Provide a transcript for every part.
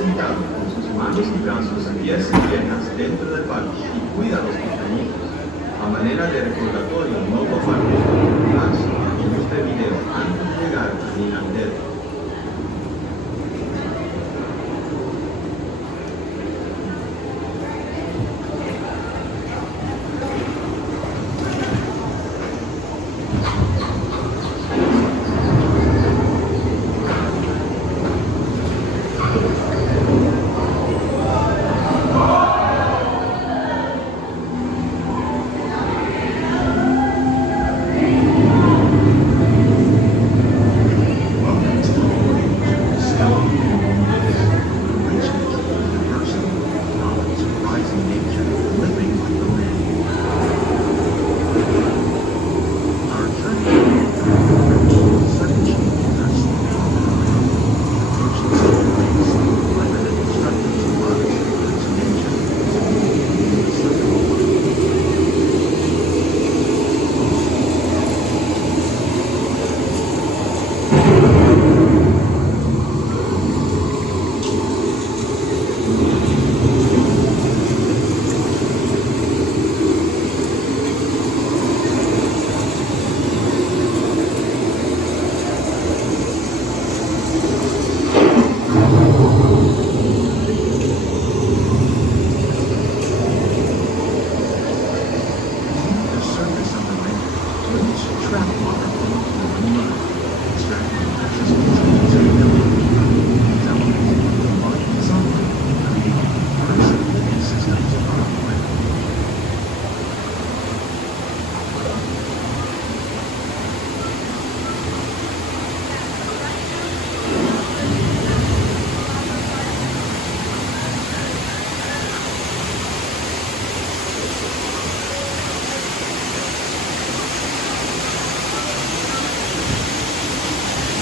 sentado con sus manos y brazos, pies y piernas dentro del parque y cuida a los pequeñitos. A manera de recordatorio, no tomar relax y este video antes de llegar a Dinantero.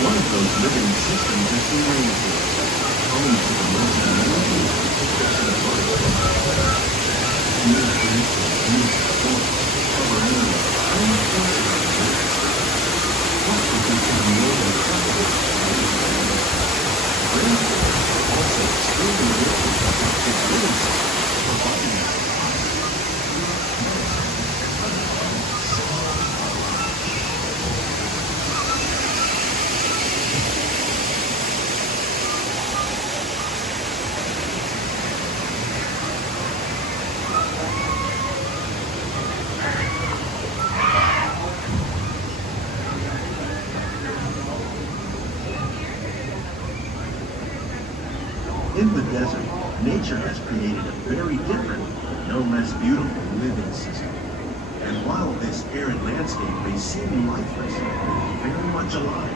One of those living systems is the rainforest, home to the most amazing species of butterflies. These beautiful forests cover nearly 20 acres of land. What could become more than tropical rainforest? Rainforests are also extremely rich in protected living systems, providing us in the desert, nature has created a very different, no less beautiful living system. And while this arid landscape may seem lifeless, it is very much alive.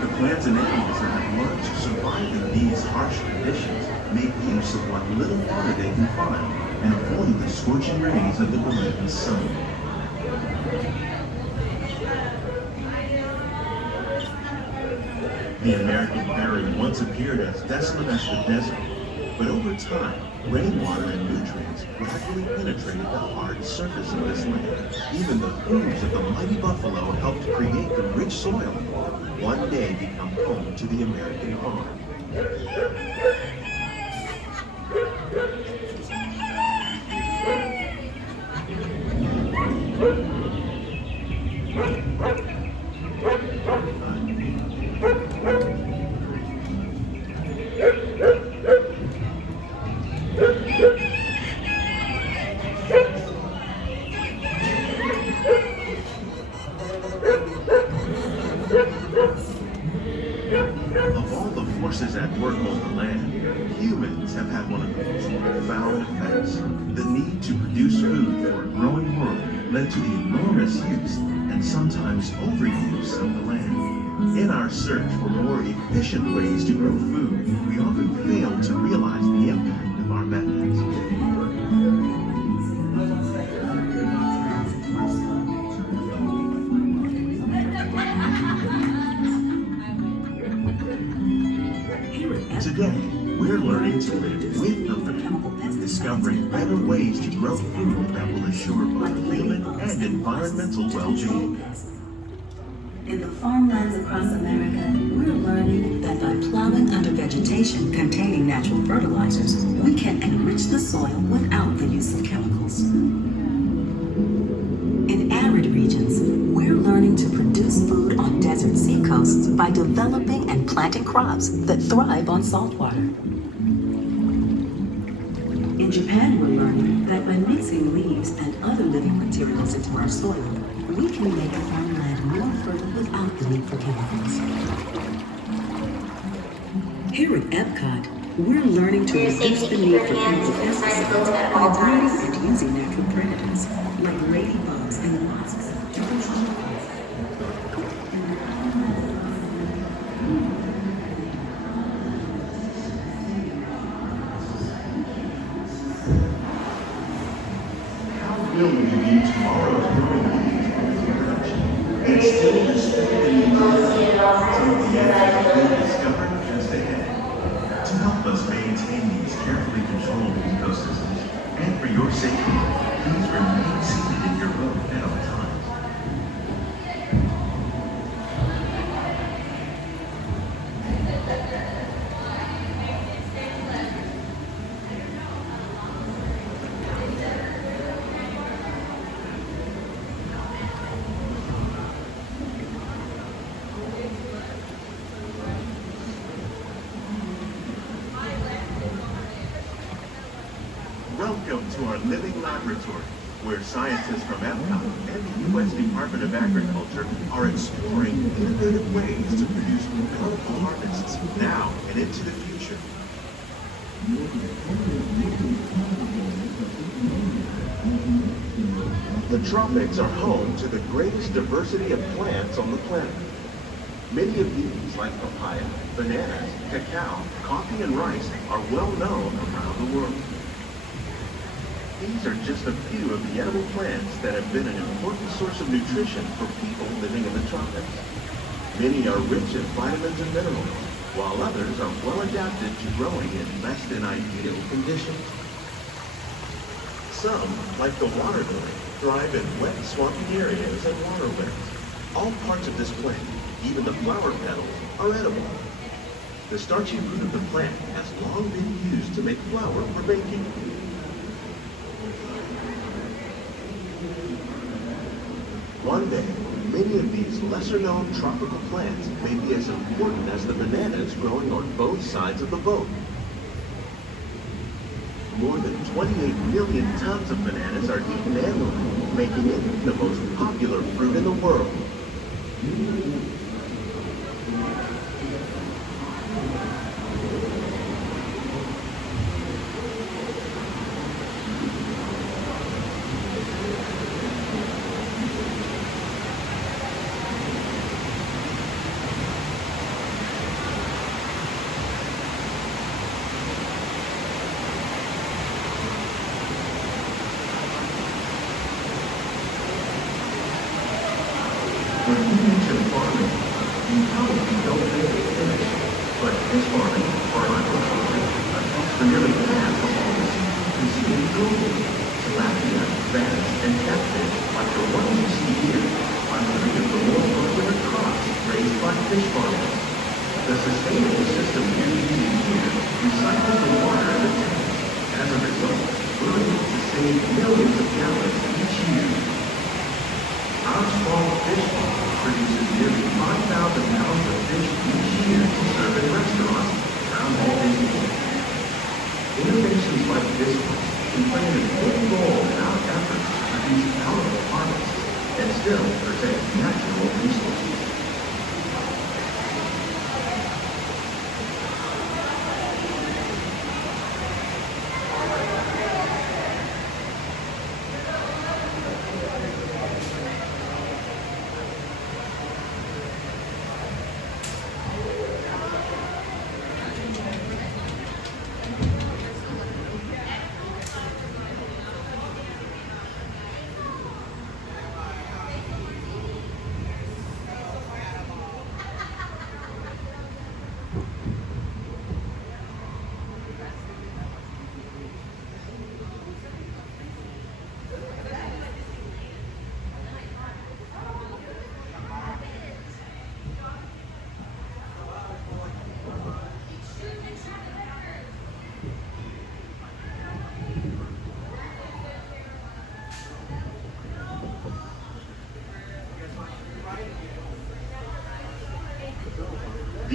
The plants and animals that have learned to survive in these harsh conditions make use of what little water they can find and avoid the scorching rays of the relentless sun. The American prairie once appeared as desolate as the desert, but over time, rainwater and nutrients gradually penetrated the hard surface of this land. Even the hooves of the mighty buffalo helped create the rich soil that would one day become home to the American farm. Of all the forces at work on the land, humans have had one of the most profound effects. The need to produce food for a growing world led to the enormous use and sometimes overuse of the land. In our search for more efficient ways to grow food, we often fail to realize the impact of our methods. Today, we're learning to live with the food, discovering better ways to grow food that will assure both human and environmental well-being. In the farmlands across America, we're learning that by plowing under vegetation, vegetation containing natural fertilizers, we can enrich the soil without the use of chemicals. In arid regions, we're learning to produce food on desert seacoasts by developing and planting crops that thrive on saltwater. In Japan, we're learning that by mixing leaves and other living materials into our soil, we can make farmland more fertile without the need for chemicals. Here at Epcot, we're learning to reduce the need for chemical pesticides by breeding and using natural predators like ladybugs and wasps to control pests. How will we meet tomorrow's human needs for production and still respect the needs of some of the answers being discovered just ahead? To help us maintain these carefully controlled ecosystems and for your safety, please remain seated in your boat at all times. Welcome to our living laboratory, where scientists from Epcot and the U.S. Department of Agriculture are exploring innovative ways to produce bountiful harvests now and into the future. The tropics are home to the greatest diversity of plants on the planet. Many of these, like papaya, bananas, cacao, coffee, and rice, are well known around the world. These are just a few of the edible plants that have been an important source of nutrition for people living in the tropics. Many are rich in vitamins and minerals, while others are well adapted to growing in less than ideal conditions. Some, like the water lily, thrive in wet, swampy areas and waterways. All parts of this plant, even the flower petals, are edible. The starchy root of the plant has long been used to make flour for baking. One day, many of these lesser-known tropical plants may be as important as the bananas growing on both sides of the boat. More than 28 million tons of bananas are eaten annually, making it the most popular fruit in the world. When you mention farming, you probably don't think it's finished, but fish farming, or aquaculture, accounts for nearly half of all the seafood consumed globally. Tilapia, bass, and catfish, like the ones you see here, are three of the more popular crops raised by fish farmers. The sustainable system you're using here recycles the water in the tank. As a result, we're able to save millions of gallons each year. Our small fish farm produces nearly 5,000 pounds of fish each year to serve in restaurants around all Disney. Innovations like this one can play an important role in our efforts to produce bountiful harvests and still protect natural resources.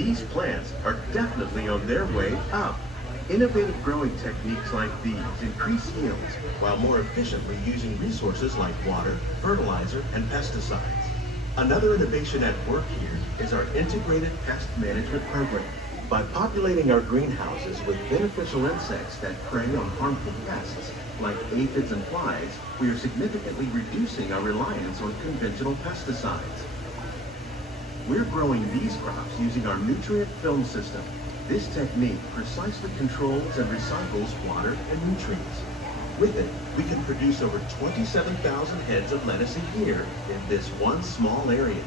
These plants are definitely on their way up. Innovative growing techniques like these increase yields while more efficiently using resources like water, fertilizer, and pesticides. Another innovation at work here is our integrated pest management program. By populating our greenhouses with beneficial insects that prey on harmful pests, like aphids and flies, we are significantly reducing our reliance on conventional pesticides. We're growing these crops using our nutrient film system. This technique precisely controls and recycles water and nutrients. With it, we can produce over 27,000 heads of lettuce a year in this one small area.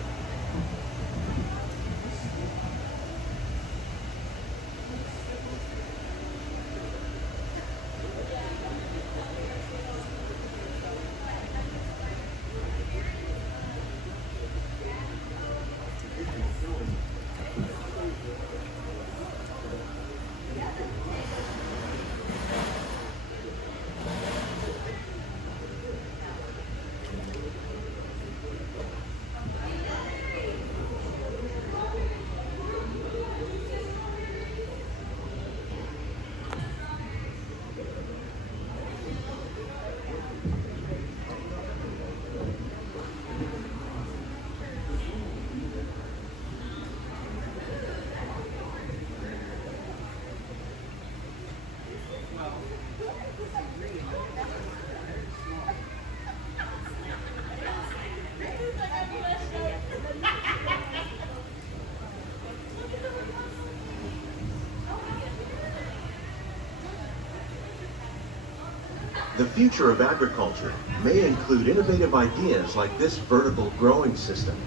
The future of agriculture may include innovative ideas like this vertical growing system.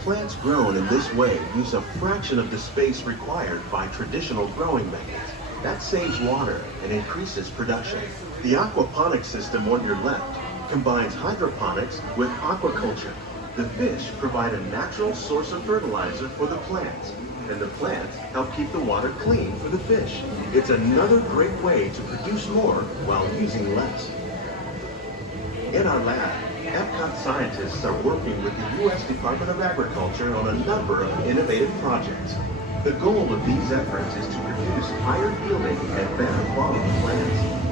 Plants grown in this way use a fraction of the space required by traditional growing methods. That saves water and increases production. The aquaponics system on your left combines hydroponics with aquaculture. The fish provide a natural source of fertilizer for the plants, and the plants help keep the water clean for the fish. It's another great way to produce more while using less. In our lab, Epcot scientists are working with the U.S. Department of Agriculture on a number of innovative projects. The goal of these efforts is to produce higher yielding and better quality plants.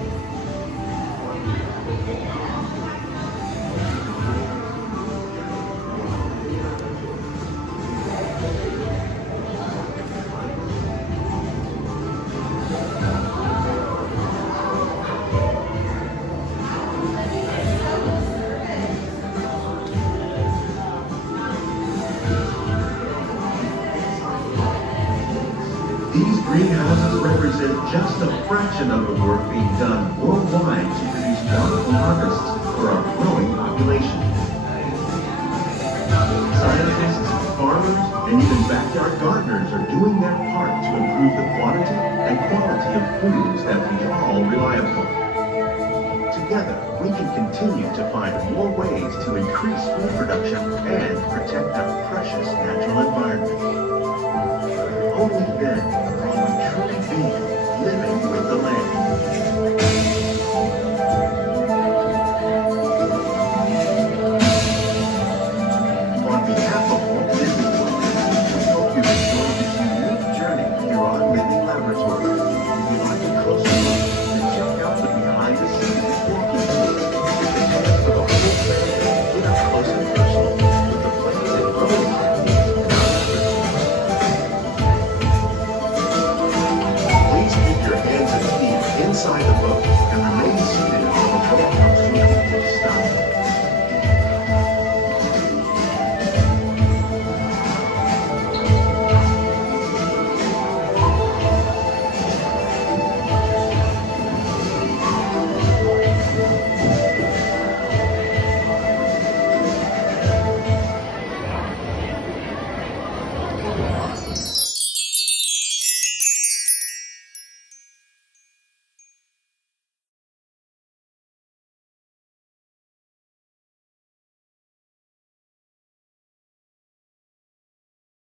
These greenhouses represent just a fraction of the work being done worldwide to produce bountiful harvests for our growing population. Scientists, farmers, and even backyard gardeners are doing their part to improve the quantity and quality of foods that we all rely upon. Together, we can continue to find more ways to increase food production and protect our precious natural environment. Only then will we truly be living with the land. On behalf of Walt Disney World, we hope you enjoy this unique journey here on Living Laboratory. If you'd like a closer look, then check out the behind-the-scenes walking tour. For the whole family, get up close and personal with the plants and growing techniques. Please keep your hands and feet inside the boat and remember